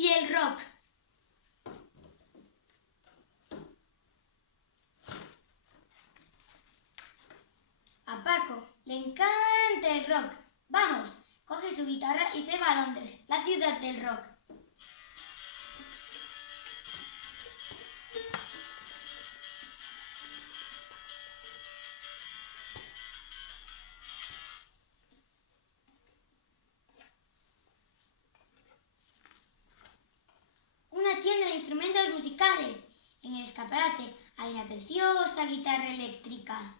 y el rock. A Paco le encanta el rock. Vamos, coge su guitarra y se va a Londres, la ciudad del rock. Una tienda de instrumentos musicales. En el escaparate hay una preciosa guitarra eléctrica.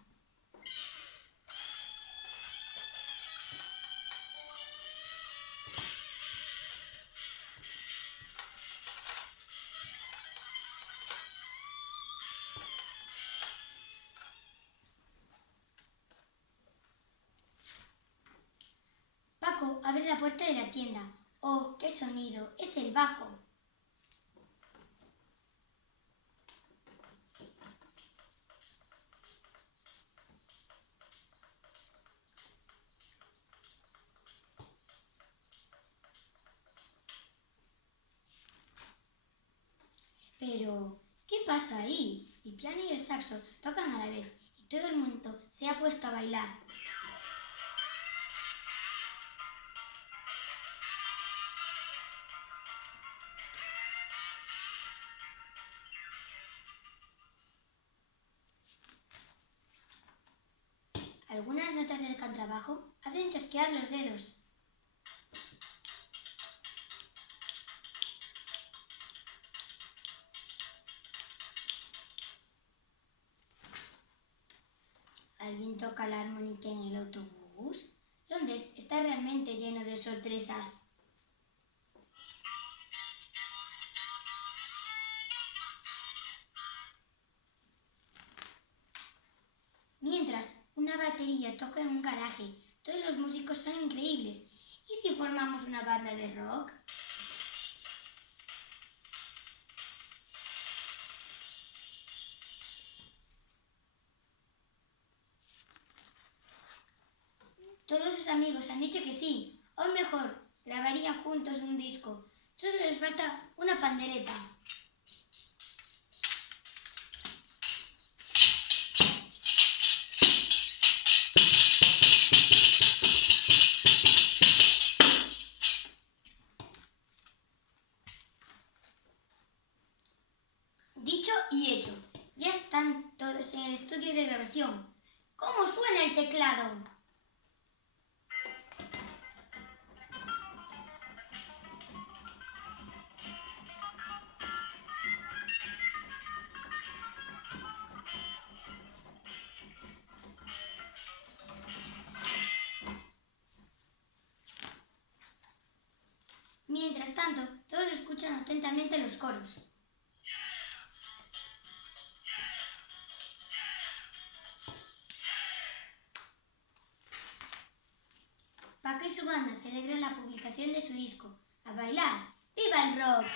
Paco abre la puerta de la tienda. ¡Oh, qué sonido! ¡Es el bajo! Pero, ¿qué pasa ahí? El piano y el saxo tocan a la vez y todo el mundo se ha puesto a bailar. Algunas notas del contrabajo hacen chasquear los dedos. ¿Alguien toca la armónica en el autobús? Londres está realmente lleno de sorpresas. Mientras, una batería toca en un garaje. Todos los músicos son increíbles. ¿Y si formamos una banda de rock? Todos sus amigos han dicho que sí. O mejor, grabarían juntos un disco. Solo les falta una pandereta. Dicho y hecho. Ya están todos en el estudio de grabación. ¿Cómo suena el teclado? Mientras tanto, todos escuchan atentamente los coros. Paco y su banda celebran la publicación de su disco. ¡A bailar! ¡Viva el rock!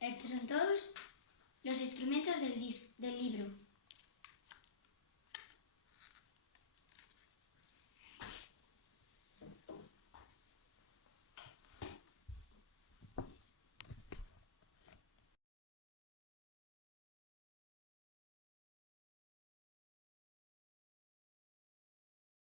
Estos son todos los instrumentos del libro.